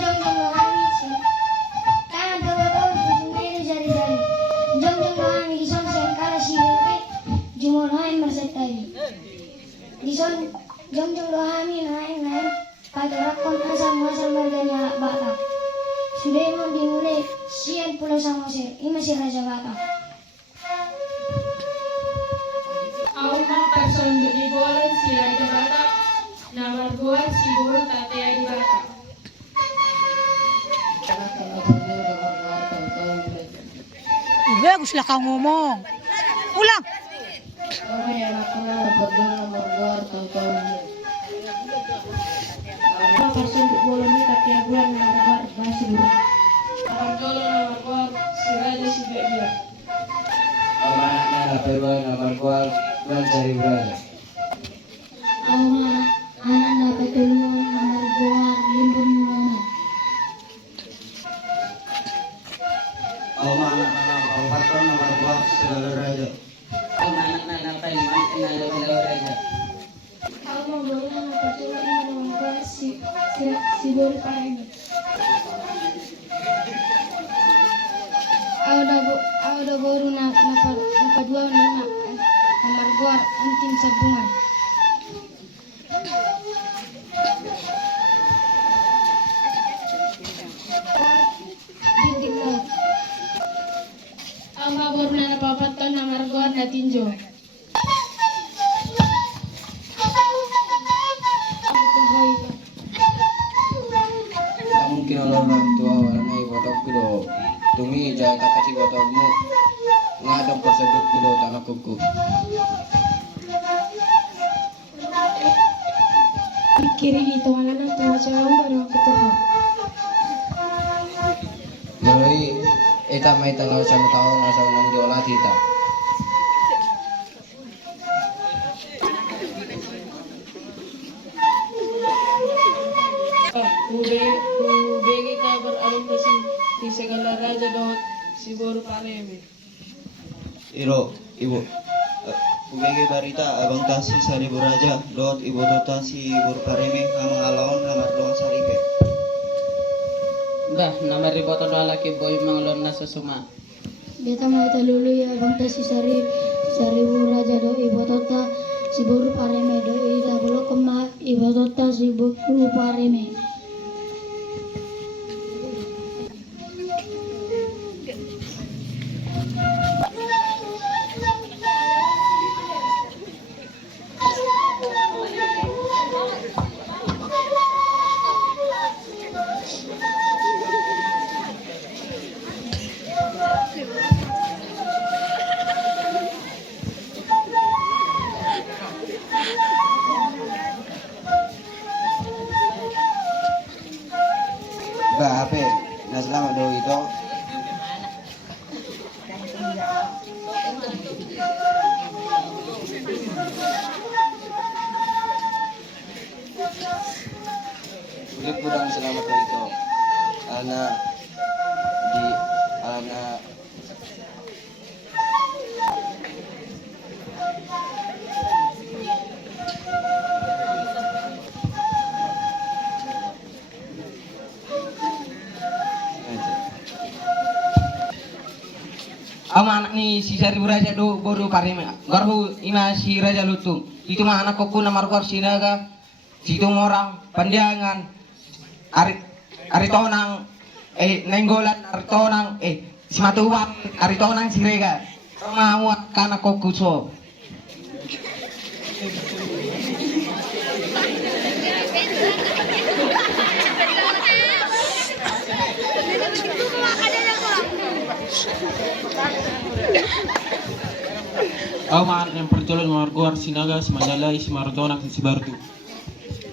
jom jom lo kami sih. Kan tahu tujuh ini jari-jari. Jom jom lo kami di son sen kala si lepe. Jumon hai mersetai. Di son jom jom lo kami naik. Pagrakon asal marganya alak bata. Sudah mau dimulai sian pulau Samosir. Ini masih Raja Batak. Auma person di bolan si Raja Batak. Nomor 2 si Buru Tatea di Batak. Bagus lah kau ngomong. Ulang. Orang yang kenal berdua nomor 2 tahun-tahun. Person di bolan ini Tatea bulan nomor 2 masih Buru. Nomor 2 si Raja si Begia. Anak nomor 2 bulan cari berada. Anak dapat duluan nomor 2 limbun mana. Anak nomor 4 nomor 2 segala raja. Anak dapat 5 segala raja. Aku mau bola dapat duluan nomor 2 si Buru Pareng. Ada baru napa 2 nomor 2 antim sabungan. Dinding laut. Ama baru nana papatan nomor 2 na tinjo. Mungkin orang tua warna botok kilo. Tumi jangan kasih botokmu. Ngadong perseduk kilo tanah kuku. Kiri di tuangan ang tuwa cewek baru aku tuh. Jadi eta mai tanggal 1 tahun asal nang diolah kita. Ubegi kabar alun kasi di segala raja dot si Buru Pareme. Iro, ibu. Ubege barita abang tasi sari buraja dot ibu dota si burpareme hamang alaon hamar doang saripe. Dah, nama riboto doa laki boy manglon na susuma. Beta mau talulu ya bang si sari buru raja do ibu tota si Buru Pareme do ida bulu kema ibu tota si Buru Pareme. Ba ape? Naslama do itu. Ulit budang selamat do itu. Anak di anak Ama anak ni si sari buraja do boru pareme. Garbu ima si raja lutung. Itu mah anak koku nomor 2 sinaga. Situng orang pandiangan. Ari tonang nenggolan ari tonang si matuwang ari tonang si rega. Mau kana koku so. Aman yang percolon nomor sinaga si Manjalai si Maradona si Bardu.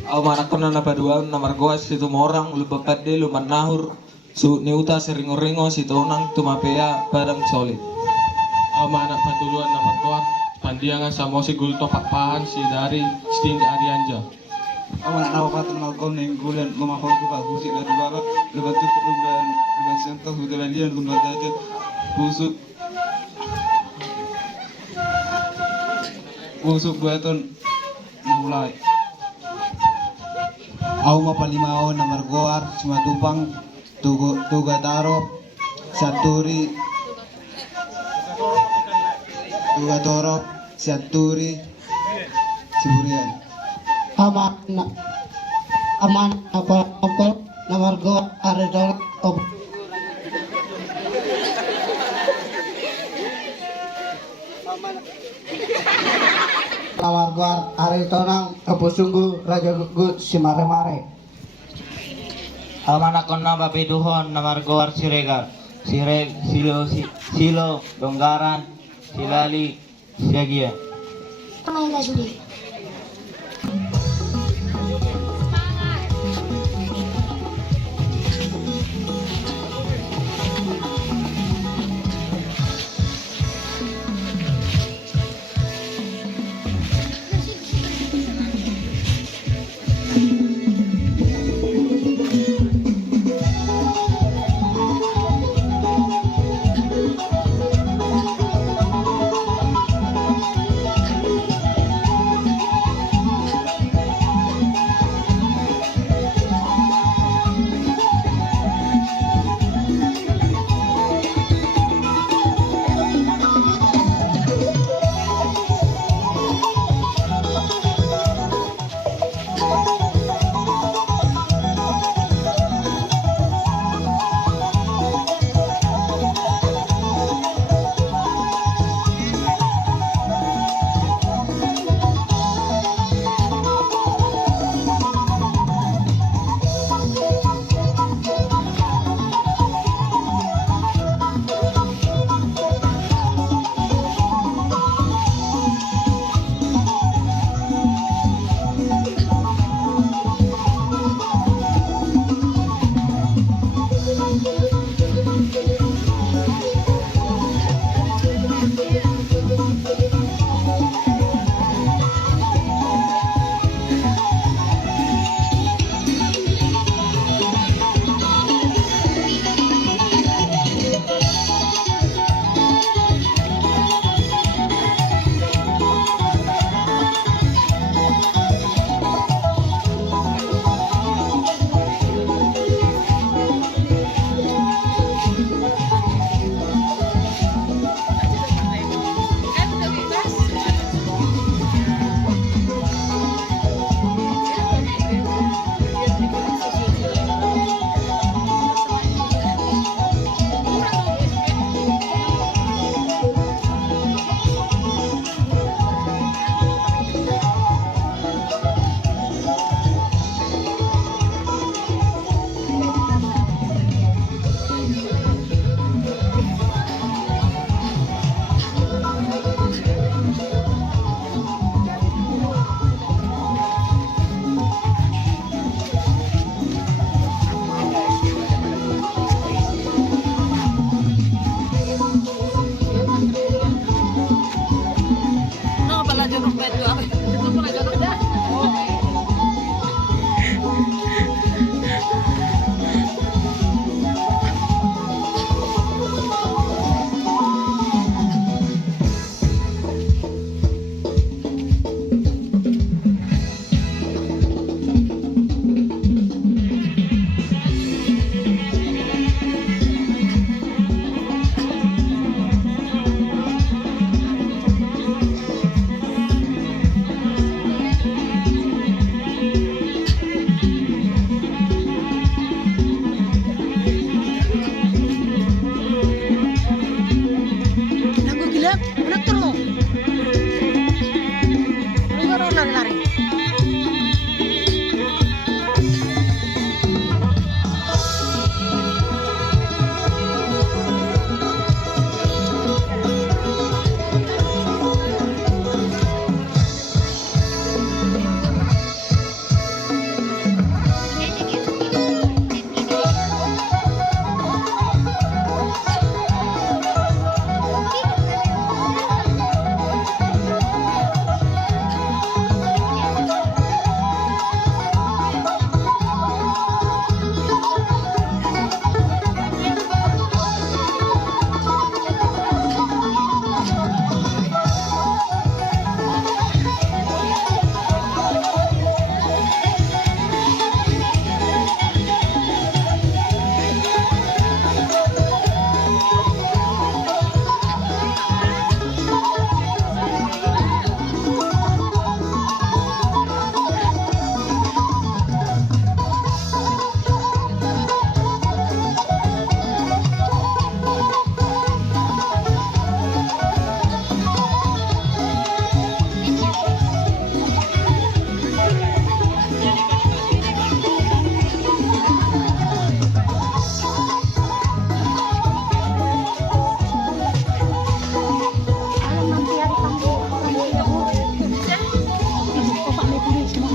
Aman ako na napaduan nomor gua si tumorang lupapat de lumanahur su niuta seringo-ringo si tonang tumapea padang solid. Aman anak patuluan nomor gua pandiangan sama si gulto pakpahan si dari sting Arianja. Aman anak papat malkom neng gulan mamahon ko ka busi dari baba lebat tu dan lebat santos sudah lian kun badaja busuk buaton mulai. Au mapalimao na margoar simatupang tugataro saturi tugatorop saturi siburian. Aman apa na margoar aridol ob Namargoar aritonang kapusunggu raja gugut si mare-mare. Amanakon na bapiduhon na margoar siregar. Sireg, silo, donggaran, silali, siagia. Main tak sudi.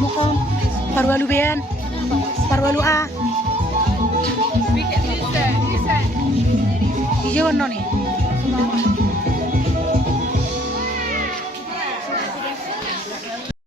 mukom parwalu bean parwalu a ijo nih